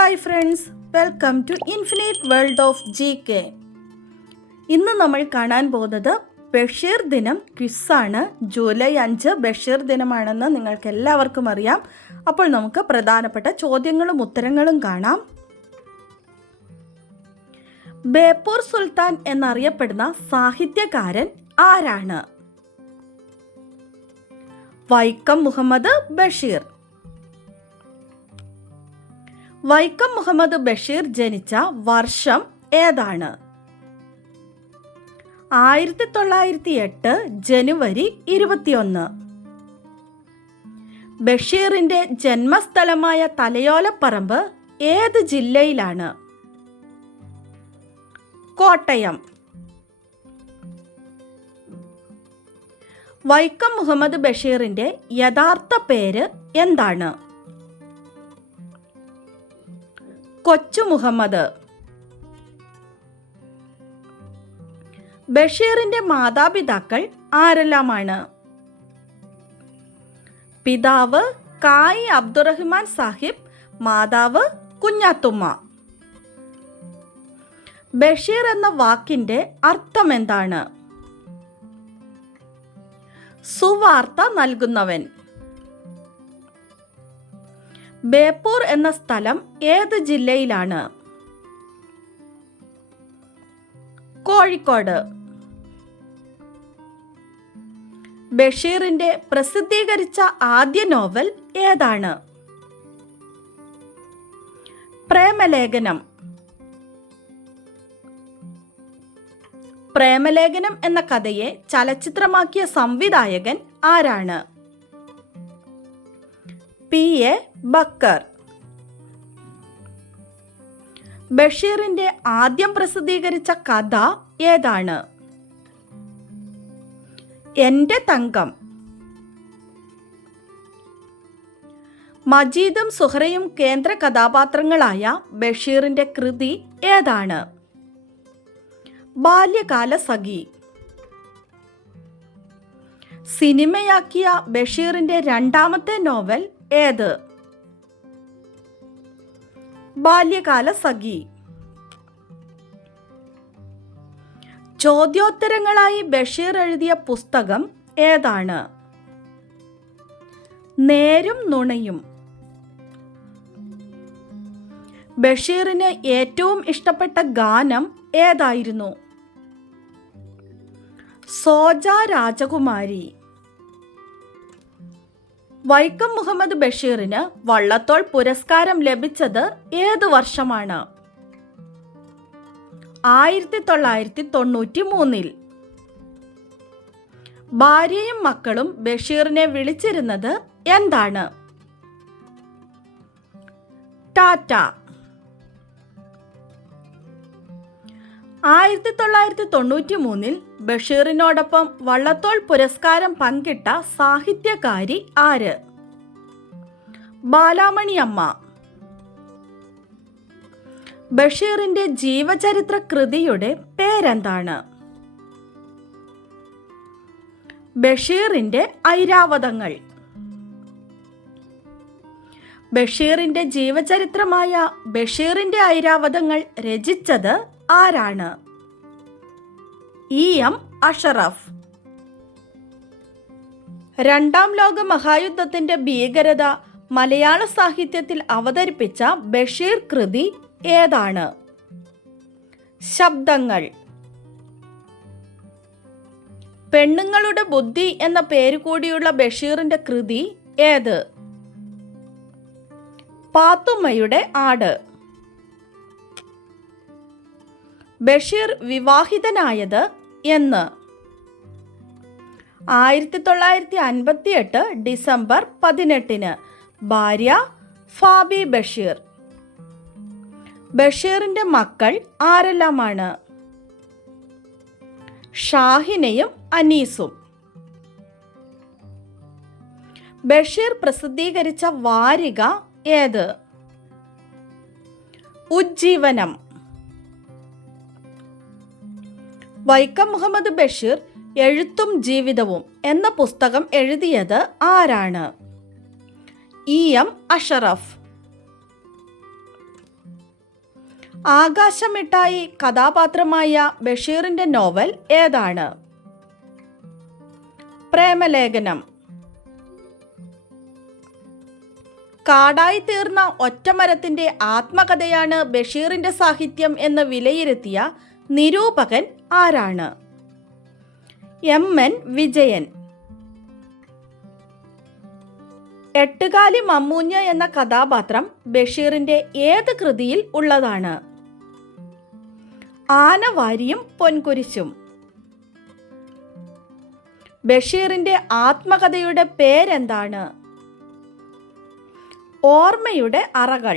Hi friends, welcome to infinite world of GK. ഇന്ന് നമ്മൾ കാണാൻ പോകുന്നത് ബഷീർ ദിനം ക്വിസാണ്. ജൂലൈ 5 ബഷീർ ദിനമാണെന്ന് നിങ്ങൾക്ക് എല്ലാവർക്കും അറിയാം. അപ്പോൾ നമുക്ക് പ്രധാനപ്പെട്ട ചോദ്യങ്ങളും ഉത്തരങ്ങളും കാണാം. ബേപ്പൂർ സുൽത്താൻ എന്നറിയപ്പെടുന്ന സാഹിത്യകാരൻ ആരാണ്? വൈക്കം മുഹമ്മദ് ബഷീർ. വൈക്കം മുഹമ്മദ് ബഷീർ ജനിച്ച വർഷം ഏതാണ്? 1908 ജനുവരി 21. ബഷീറിന്റെ ജന്മസ്ഥലമായ തലയോലപ്പറമ്പ് ഏത് ജില്ലയിലാണ്? കോട്ടയം. വൈക്കം മുഹമ്മദ് ബഷീറിന്റെ യഥാർത്ഥ പേര് എന്താണ്? കൊച്ചു മുഹമ്മദ്. ബഷീറിന്റെ മാതാപിതാക്കൾ ആരെല്ലാമാണ്? പിതാവ് കായി അബ്ദുറഹ്മാൻ സാഹിബ്, മാതാവ് കുഞ്ഞാത്തുമ്മ. ബഷീർ എന്ന വാക്കിന്റെ അർത്ഥം എന്താണ്? സുവാർത്ത നൽകുന്നവൻ. ബേപ്പൂർ എന്ന സ്ഥലം ഏത് ജില്ലയിലാണ്? കോഴിക്കോട്. ബഷീറിന്റെ പ്രസിദ്ധീകരിച്ച ആദ്യ നോവൽ ഏതാണ്? പ്രേമലേഖനം. പ്രേമലേഖനം എന്ന കഥയെ ചലച്ചിത്രമാക്കിയ സംവിധായകൻ ആരാണ്? P.A. ബക്കർ. ബഷീറിന്റെ ആദ്യം പ്രസിദ്ധീകരിച്ച കഥ ഏതാണ്? എൻ്റെ തങ്കം. മജീദും സുഹറയും കേന്ദ്ര കഥാപാത്രങ്ങളായ ബഷീറിന്റെ കൃതി ഏതാണ്? ബാല്യകാല സഖി. സിനിമയാക്കിയ ബഷീറിന്റെ രണ്ടാമത്തെ നോവൽ ഏത്? ബാല്യകാല സഖി. ചോദ്യോത്തരങ്ങളായി ബഷീർ എഴുതിയ പുസ്തകം ഏതാണ്? നേരും നുണയും. ബഷീറിന് ഏറ്റവും ഇഷ്ടപ്പെട്ട ഗാനം ഏതായിരുന്നു? സോജ രാജകുമാരി. വൈക്കം മുഹമ്മദ് ബഷീറിന് വള്ളത്തോൾ പുരസ്കാരം ലഭിച്ചത് ഏത് വർഷമാണ്? 1993. ഭാര്യയും മക്കളും ബഷീറിനെ വിളിച്ചിരുന്നത് എന്താണ്? ടാറ്റ. 1993 ബഷീറിനോടൊപ്പം വള്ളത്തോൾ പുരസ്കാരം പങ്കിട്ട സാഹിത്യകാരി ആര്? ബാലാമണി അമ്മ. ബഷീറിന്റെ ജീവചരിത്ര കൃതിയുടെ പേരെന്താണ്? ബഷീറിന്റെ ഐരാവതങ്ങൾ. ബഷീറിന്റെ ജീവചരിത്രമായ ബഷീറിന്റെ ഐരാവതങ്ങൾ രചിച്ചത് ആരാണ്? E.M. അഷറഫ്. രണ്ടാം ലോക മഹായുദ്ധത്തിന്റെ ഭീകരത മലയാള സാഹിത്യത്തിൽ അവതരിപ്പിച്ച ബഷീർ കൃതി ഏതാണ്? ശബ്ദങ്ങൾ. പെണ്ണുങ്ങളുടെ ബുദ്ധി എന്ന പേരുകൂടിയുള്ള ബഷീറിന്റെ കൃതി ഏത്? പാത്തുമ്മയുടെ ആട്. ബഷീർ വിവാഹിതനായത് എന്ന്? 1958 ഡിസംബർ 18. ഭാര്യ ഫാബി ബഷീർ. ബഷീറിന്റെ മക്കൾ ആരെല്ലാമാണ്? ഷാഹിനയും അനീസും. ബഷീർ പ്രസിദ്ധീകരിച്ച വാരിക ഏത്? ഉജ്ജീവനം. വൈക്കം മുഹമ്മദ് ബഷീർ എഴുത്തും ജീവിതവും എന്ന പുസ്തകം എഴുതിയത് ആരാണ്? E.M. അഷറഫ്. ആകാശമിട്ടായി കഥാപാത്രമായ ബഷീറിൻ്റെ നോവൽ ഏതാണ്? പ്രേമലേഖനം. കാടായി തീർന്ന ഒറ്റമരത്തിൻ്റെ ആത്മകഥയാണ് ബഷീറിൻ്റെ സാഹിത്യം എന്ന് വിലയിരുത്തിയ നിരൂപകൻ ആരാണ്? MN വിജയൻ. എട്ടുകാലി മമ്മൂഞ്ഞ് എന്ന കഥാപാത്രം ബഷീറിൻ്റെ ഏത് കൃതിയിൽ ഉള്ളതാണ്? ആനവാരിയും പൊൻകുരിശും. ബഷീറിൻ്റെ ആത്മകഥയുടെ പേരെന്താണ്? ഓർമ്മയുടെ അറകൾ.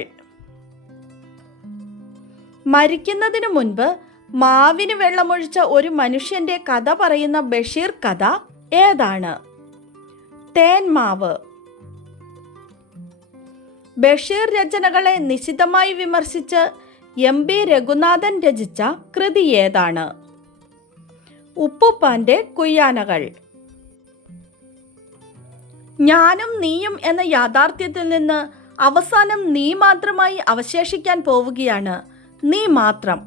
മരിക്കുന്നതിനു മുൻപ് മാവിന് വെള്ളമൊഴിച്ച ഒരു മനുഷ്യൻ്റെ കഥ പറയുന്ന ബഷീർ കഥ ഏതാണ്? തേന്മാവ്. ബഷീർ രചനകളെ നിശിതമായി വിമർശിച്ച് MB രഘുനാഥൻ രചിച്ച കൃതി ഏതാണ്? ഉപ്പുപ്പാൻ്റെ കുയ്യാനകൾ. ഞാനും നീയും എന്ന യാഥാർത്ഥ്യത്തിൽ നിന്ന് അവസാനം നീ മാത്രമായി അവശേഷിക്കാൻ പോവുകയാണ്. നീ മാത്രം.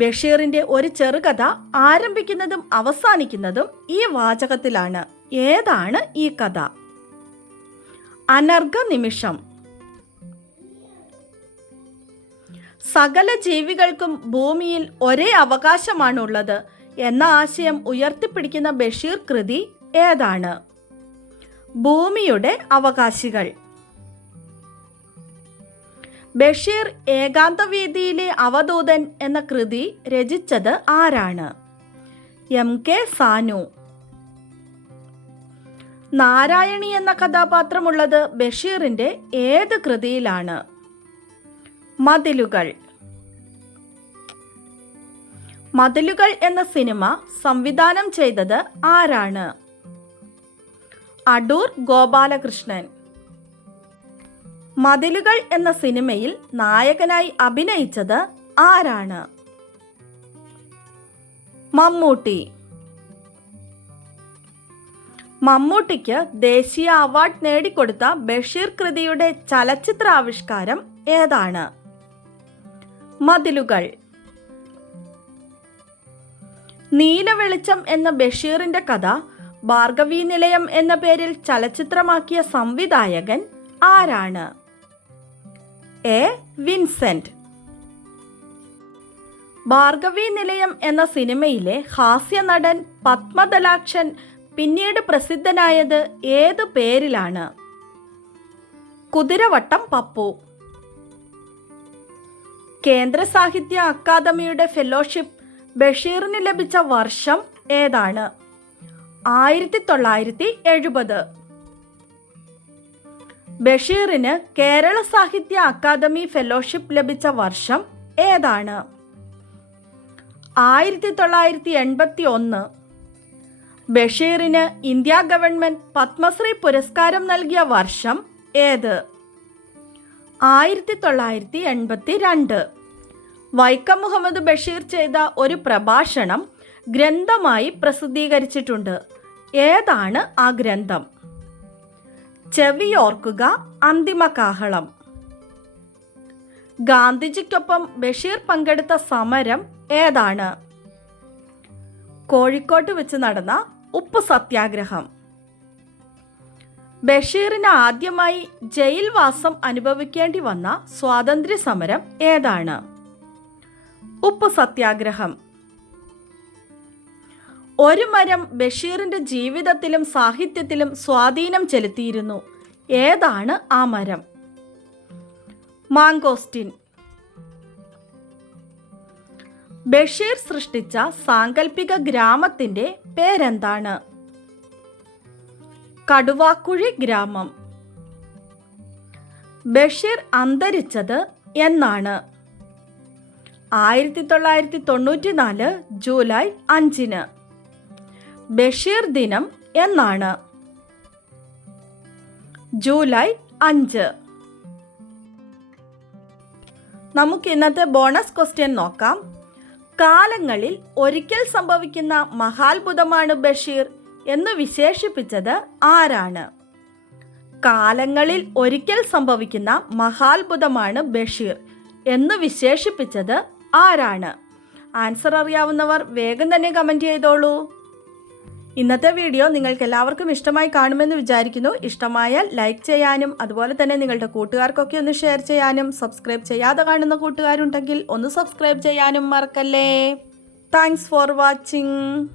ബഷീറിൻ്റെ ഒരു ചെറുകഥ ആരംഭിക്കുന്നതും അവസാനിക്കുന്നതും ഈ വാചകത്തിലാണ്. ഏതാണ് ഈ കഥ? അനർഘ നിമിഷം. സകല ജീവികൾക്കും ഭൂമിയിൽ ഒരേ അവകാശമാണുള്ളത് എന്ന ആശയം ഉയർത്തിപ്പിടിക്കുന്ന ബഷീർ കൃതി ഏതാണ്? ഭൂമിയുടെ അവകാശികൾ. ബഷീർ ഏകാന്തവേദിയിലെ അവധൂതൻ എന്ന കൃതി രചിച്ചത് ആരാണ്? MK സാനു. നാരായണി എന്ന കഥാപാത്രമുള്ളത് ബഷീറിൻ്റെ ഏത് കൃതിയിലാണ്? മതിലുകൾ. മതിലുകൾ എന്ന സിനിമ സംവിധാനം ചെയ്തത് ആരാണ്? അടൂർ ഗോപാലകൃഷ്ണൻ. മതിലുകൾ എന്ന സിനിമയിൽ നായകനായി അഭിനയിച്ചത് ആരാണ്? മമ്മൂട്ടി. മമ്മൂട്ടിക്ക് ദേശീയ അവാർഡ് നേടിക്കൊടുത്ത ബഷീർ കൃതിയുടെ ചലച്ചിത്രാവിഷ്കാരം ഏതാണ്? മതിലുകൾ. നീലവെളിച്ചം എന്ന ബഷീറിന്റെ കഥ ഭാർഗവീ നിലയം എന്ന പേരിൽ ചലച്ചിത്രമാക്കിയ സംവിധായകൻ ആരാണ്? A. വിൻസെന്റ്. ഭാർഗവീ നിലയം എന്ന സിനിമയിലെ ഹാസ്യനടൻ പത്മദലാക്ഷൻ പിന്നീട് പ്രസിദ്ധനായത് ഏത് പേരിലാണ്? കുതിരവട്ടം പപ്പു. കേന്ദ്ര സാഹിത്യ അക്കാദമിയുടെ ഫെലോഷിപ്പ് ബഷീറിന് ലഭിച്ച വർഷം ഏതാണ്? 1970. ബഷീറിന് കേരള സാഹിത്യ അക്കാദമി ഫെലോഷിപ്പ് ലഭിച്ച വർഷം ഏതാണ്? 1981. ബഷീറിന് ഇന്ത്യ ഗവൺമെൻറ് പത്മശ്രീ പുരസ്കാരം നൽകിയ വർഷം ഏത്? 1982. വൈക്കം മുഹമ്മദ് ബഷീർ ചെയ്ത ഒരു പ്രഭാഷണം ഗ്രന്ഥമായി പ്രസിദ്ധീകരിച്ചിട്ടുണ്ട്. ഏതാണ് ആ ഗ്രന്ഥം? ചെവിയോർക്കുക അന്തിമകാഹളം. ഗാന്ധിജിക്കൊപ്പം ബഷീർ പങ്കെടുത്ത സമരം ഏതാണ്? കോഴിക്കോട്ട് വെച്ച് നടന്ന ഉപ്പ് സത്യാഗ്രഹം. ബഷീറിന് ആദ്യമായി ജയിൽവാസം അനുഭവിക്കേണ്ടി വന്ന സ്വാതന്ത്ര്യ സമരം ഏതാണ്? ഉപ്പ് സത്യാഗ്രഹം. ഒരു മരം ബഷീറിന്റെ ജീവിതത്തിലും സാഹിത്യത്തിലും സ്വാധീനം ചെലുത്തിയിരുന്നു. ഏതാണ് ആ മരം? മാങ്കോസ്റ്റിൻ. ബഷീർ സൃഷ്ടിച്ച സാങ്കല്പിക ഗ്രാമത്തിന്റെ പേരെന്താണ്? കടുവാക്കുഴി ഗ്രാമം. ബഷീർ അന്തരിച്ചത് എന്നാണ്? 1994 ജൂലൈ 5. ബഷീർ ദിനം എന്നാണ്? ജൂലൈ 5. നമുക്ക് ഇന്നത്തെ ബോണസ് ക്വസ്റ്റ്യൻ നോക്കാം. കാലങ്ങളിൽ ഒരിക്കൽ സംഭവിക്കുന്ന മഹാത്ഭുതമാണ് ബഷീർ എന്ന് വിശേഷിപ്പിച്ചത് ആരാണ്? കാലങ്ങളിൽ ഒരിക്കൽ സംഭവിക്കുന്ന മഹാത്ഭുതമാണ് ബഷീർ എന്ന് വിശേഷിപ്പിച്ചത് ആരാണ്? ആൻസർ അറിയാവുന്നവർ വേഗം തന്നെ കമൻറ്റ് ചെയ്തോളൂ. ഇന്നത്തെ വീഡിയോ നിങ്ങൾക്ക് എല്ലാവർക്കും ഇഷ്ടമായി കാണുമെന്ന് വിചാരിക്കുന്നു. ഇഷ്ടമായാൽ ലൈക്ക് ചെയ്യാനും അതുപോലെ തന്നെ നിങ്ങളുടെ കൂട്ടുകാർക്കൊക്കെ ഒന്ന് ഷെയർ ചെയ്യാനും സബ്സ്ക്രൈബ് ചെയ്യാതെ കാണുന്ന കൂട്ടുകാരുണ്ടെങ്കിൽ ഒന്ന് സബ്സ്ക്രൈബ് ചെയ്യാനും മറക്കല്ലേ. Thanks for watching.